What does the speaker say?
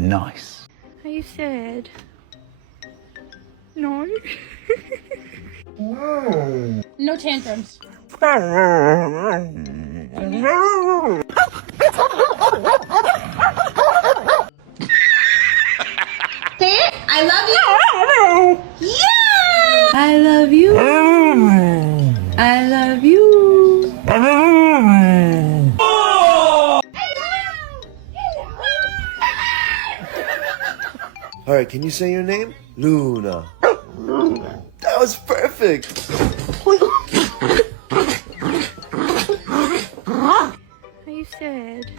Nice. Are you sad? No. No tantrums. Say it. I love you. Yeah. I love you. I love you. All right, can you say your name? Luna. That was perfect. Are you sad?